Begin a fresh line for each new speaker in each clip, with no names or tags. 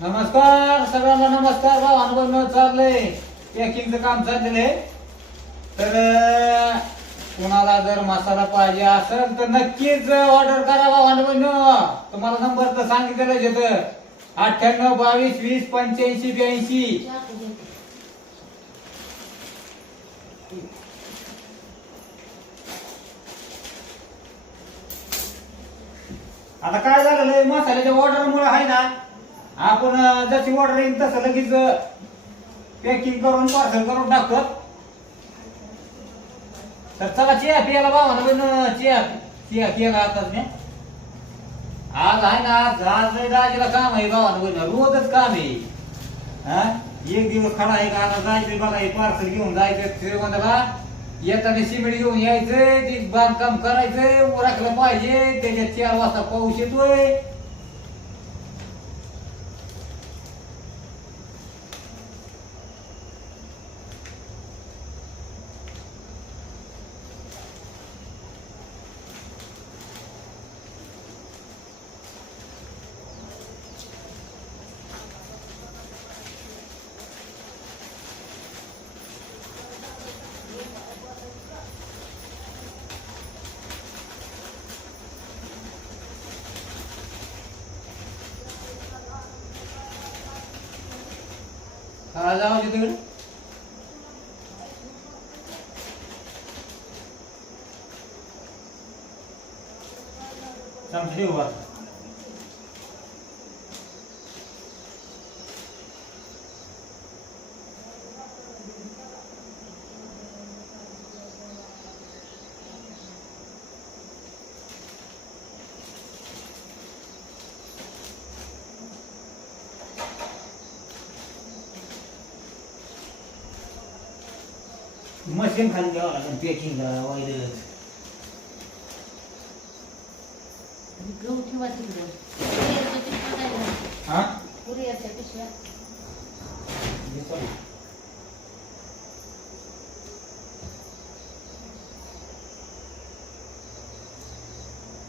नमस्कार सगळ्यांना नमस्कार. भाऊ अनुभव चाललंय पॅकिंगचं काम चाललेलं तर कुणाला कोणाला जर मसाला पाहिजे असेल तर नक्कीच ऑर्डर करा भाऊ अनुभव तुम्हाला नंबर तर सांगितलेलाच येत अठ्ठ्याण्णव बावीस वीस पंच्याऐंशी ब्याऐंशी. आता काय झालेलं मसाल्याच्या ऑर्डर मुळे आहे ना आपण जशी ऑर्डर येईल तसं लगेच पॅकिंग करून पार्सल करून टाकतो. तर चला चिया पियाला भावानं पण चिया चिया केला आता मी. आज आहे ना आज आज नाही दाजीला काम आहे भावानं बहिण रोजच काम आहे. हा एक दिवस खडा आहे का? आता जायचं बघा हे पार्सल घेऊन जायचं श्रीगोंदाला येताना सिमेंट घेऊन यायचं ते बांधकाम करायचं राखलं पाहिजे त्याच्यात चार वाजता पाऊस येतोय. हा जाऊ दे तिकडे चमचे मशीन खाली द्यावं लागेल पॅकिंगला वाईलच
गहू ठेवा तिकडं कुरिअरच्या पिशव्या काय झाल्या?
हा
कुरिअरच्या पिशव्या
चालू.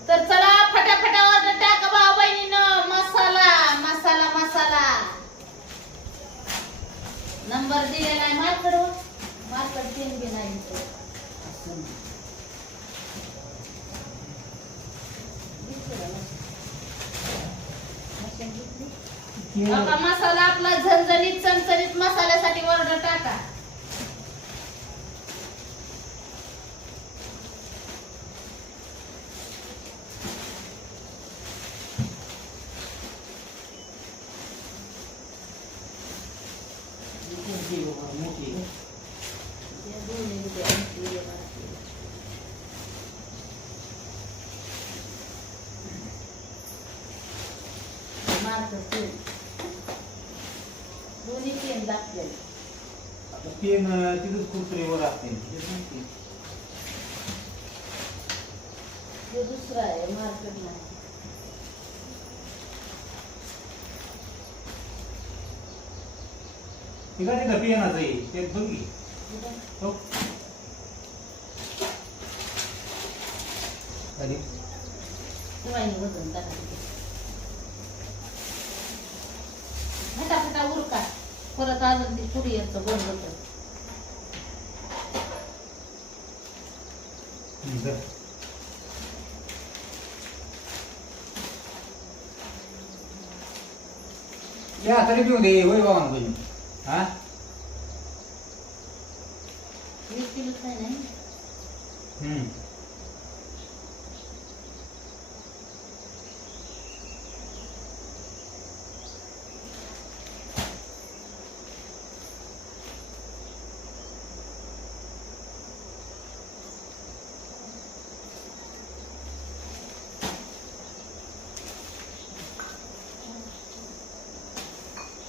तर चला फटाफटा ऑर्डर टाका भाऊ बहिणीनं मसाला मसाला मसाला नंबर दिलेला आहे मार्कड इथं. आता मसाला आपला झणझणीत चणचणीत मसाल्यासाठी ऑर्डर टाका
मोठी आहे बाबा, मोठी आहे.
त्या दोन्ही उद्या आणखी ये बाकी. मार्कर पेन दोन्ही पेन दाखवेल
आता पेन तिथंच कुत्रेवर असते हे माहिती.
हे दुसरा आहे मार्कर नाही
काय तिथं पेनाचं आहे ते बघ की. हो.
तिथे. फटाफटा उरका परत अजून ते कुरिअरचं बंद होतं
हं, धर. या तरी पिऊ दे होय बाबा बहिणी हा
वीस किलोच आहे नाही
हम्म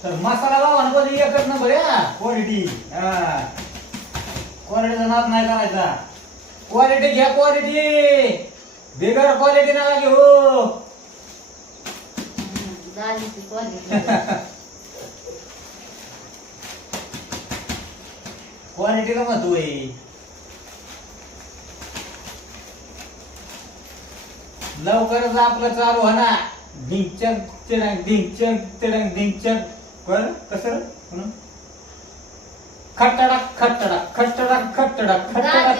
तर मसाला बाबा मध्ये एकच नंबर आहे क्वालिटी हा. क्वालिटीचा नाद नाही करायचा. क्वालिटी घ्या क्वालिटी बिगर क्वालिटी नका घेऊ.
दाजीची क्वालिटी
क्वालिटीला महत्त्व आहे. लवकरच आपलं चालू होणार. डिंचक चिडंग डिंचक चिडंग डिंचक कर कसं? म्हणून? खट्टडक खट्टडक खट्टडक खट्टडक खट्टडक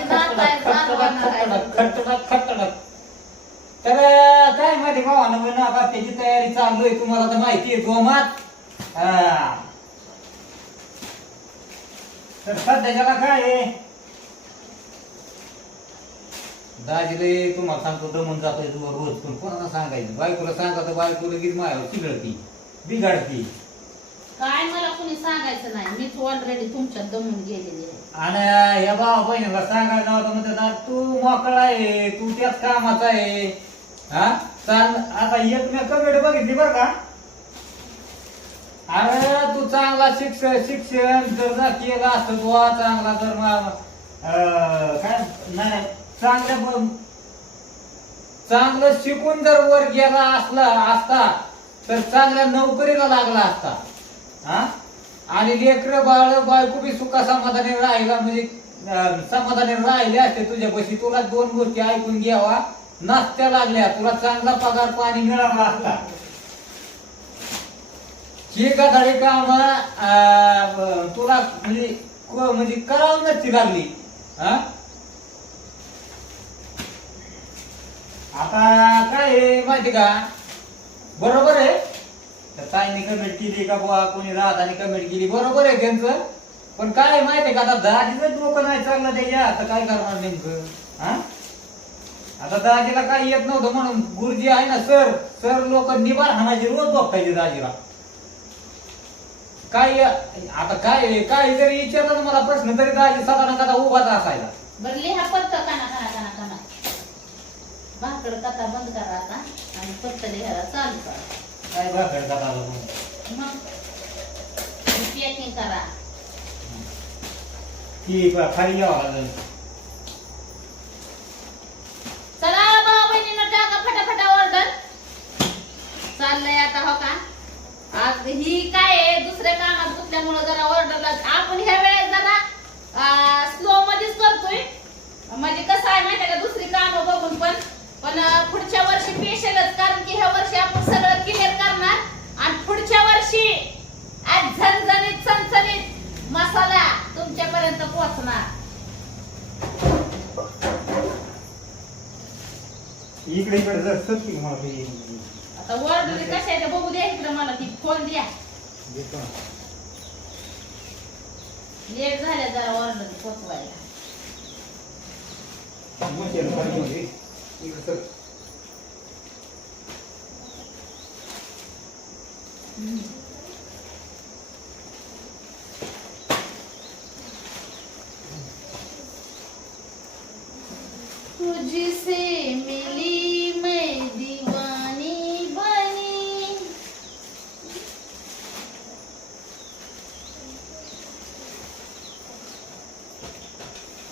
खट्टडक खट्टडक खट्टडक तर काय माहिती भावानं म्हणून आता त्याची तयारी चालू आहे. तुम्हाला तर माहिती आहे गोमात. हा. तर सध्याच्याला काय आहे? दाजीले तुम्हाला सांगतो दमून जातोय तू रोज पण कोणाला सांगायचं? बायकोला सांगा तर बायको लगेच माझ्यावर चिघळती बिघडती.
काय मला कुणी सांगायचं नाही. मीच ऑलरेडी तुमच्यात दमून गेलेली आहे.
आणि या भावा बहिणीला सांगायचं होतं म्हणतात तू मोकळा आहे तू त्याच कामाचा आहे. हा? चाल आता एकमेक मी बघितली बरं का? अरे तू चांगला शिक्षण शिक्षण जर ना केलं असतं तू चांगला जर मग, अं, काय? नाही चांगल्या ब- चांगलं शिकून जर वर गेला असला असता तर चांगल्या नोकरीला लागला असता. हा? आणि लेकर बाळ बायको बी सुखा समाधानी राहिला म्हणजे समाधानी राहिले असते तुझ्यापाशी तुला दोन गोष्टी ऐकून घ्यावा. नाचत्या लागल्या तुला चांगला पगार पाणी मिळाला असता. ही गधाडी काम तुला म्हणजे म्हणजे करावं नसती लागली. हा? आता काय आहे माहिती का? बरोबर आहे? तर ताईने कमेंट केली का बुवा? कोणी राधाने कमेंट केली? बरोबर आहे त्यांचं. पण काय माहितीये आहे का? आता दाजीच डोकं नाही चाललं त्याच्या. आता काय करणार नेमकं? हा? आता दाजीला काय येत नव्हतं म्हणून गुरुजी आहे ना सर सर लोक निबार हाणायचे रोज बघतायचे दाजीला. काय आता काय काय जरी विचारलं ना मला प्रश्न तरी दाजी साधारण ना कदा उभाच असायला.
बरं लिहा पत्ता काना काना काना काना. भाकड कथा बंद करा आता आणि पत्ता लिहायला चालू करा.
काय भाकड.
मग पॅकिंग करा
ती खाली लागेल
चला भाऊ बहिणीनं टाका फटाफटा ऑर्डर चाललंय आता हो का? आज ही काय आहे? दुसऱ्या कामात जरा ऑर्डरला आपण ह्या वेळेस जरा स्लो मध्येच करतोय. म्हणजे कसं आहे माहिती का? दुसरी कामं बघून पण. पण पुढच्या वर्षी पेशलच कारण की ह्या वर्षी आपण सगळं वर्षी आज झणझणीत चणचणीत मसाला तुमच्यापर्यंत पोहोचणार
इकडे इकडे जर सत्ती मला ते
आता कशा आहे ते बघू द्या इकडे मला ती फोन द्या
देतो ना.
लेट झाल्या जरा ऑर्डर पोचवायला
मशीन. इकडे सर.
तुझसे मिली मैं दीवानी बनी।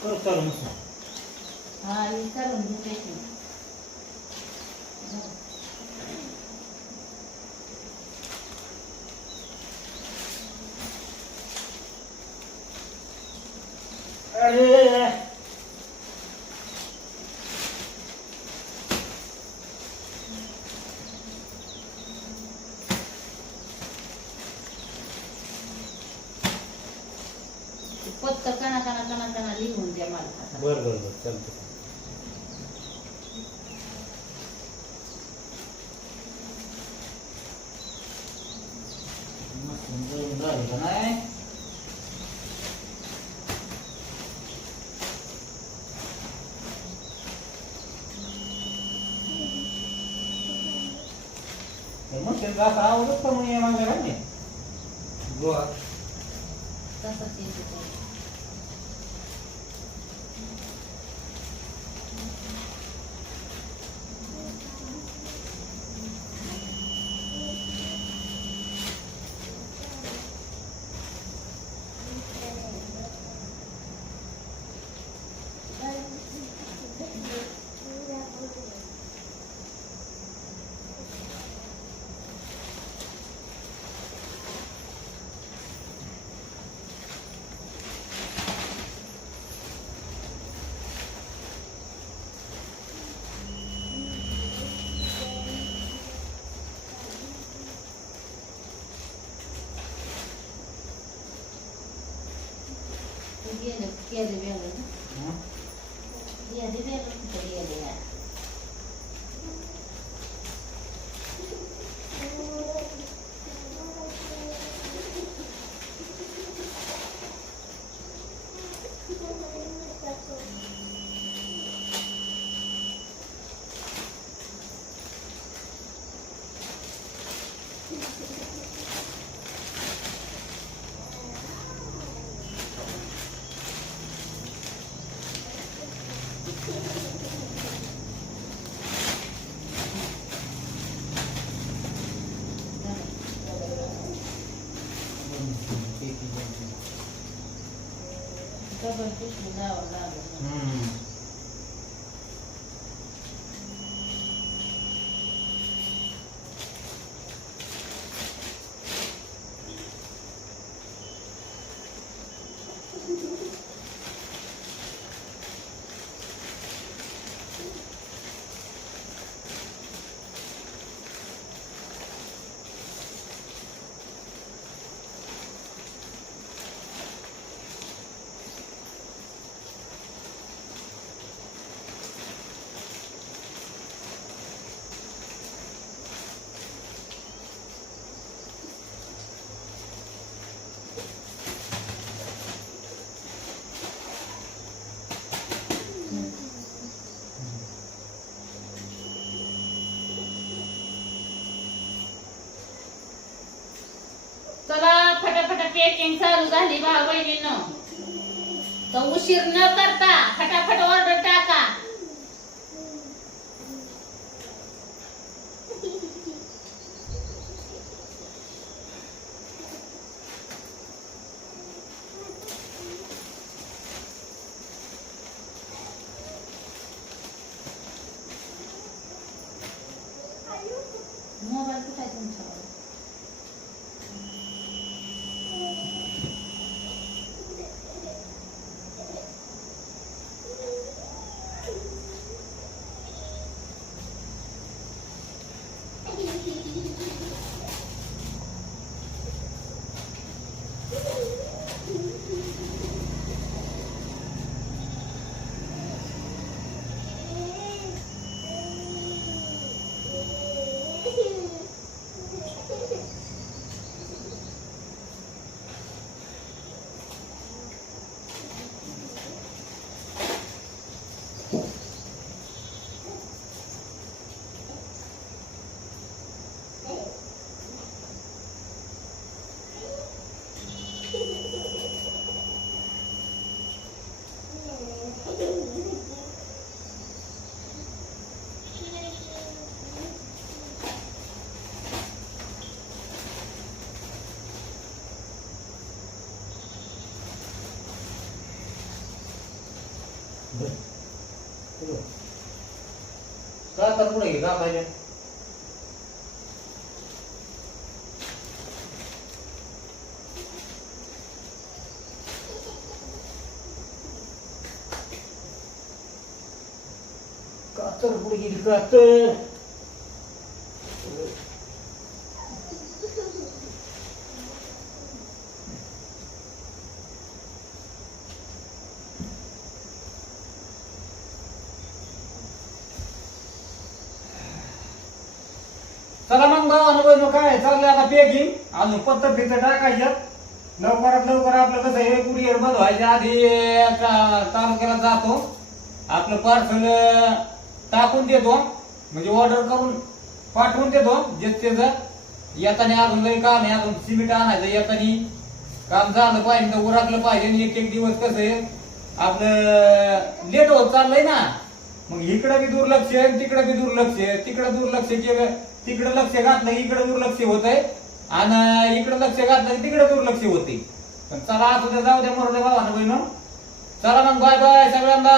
करो
हाँ. हो.
अरे बरं बरं बरं चालतं Tendrás ahora para mañana o Buah. Estás haciendo todo. कमी आहे माझ्या नाही गोवा
तसंच येते ते. गेले पॅकिंग चालू झाली भाऊ बहिणीनं तर उशीर न करता फटाफट ऑर्डर टाक.
बरं. पुढं. का तर पुढे घे का पाहिजे का तर पुढे गेली का चला मग भावानं बहिण काय चाललंय आता पॅकिंग अजून पत्तर फिरतं टाकायचं. लवकरात लवकर आपलं कसं हे कुरिअर बंद व्हायच्या आधी ता- तालुक्याला जातो. आपलं पार्सल टाकून देतो. म्हणजे ऑर्डर करून पाठवून देतो जे त्याचं येताना अजून लई काम आहे अजून सिमेंट आणायचं येताना. काम झालं पाहिजे तर उरकलं पाहिजे. आणि एक एक दिवस कसं आहे आपलं लेट होत चाललंय ना. मग इकडं बी दुर्लक्ष आहे तिकडं बी दुर्लक्ष आहे. तिकडं दुर्लक्ष केलं तिकडं लक्ष घातलं की इकडं दुर्लक्ष होत आहे आणि इकडं लक्ष घातलं की तिकडं दुर्लक्ष होते. पण चला असू द्या जाऊ द्या मरू द्या भावानं बहिण. चला मग बाय बाय सगळ्यांना.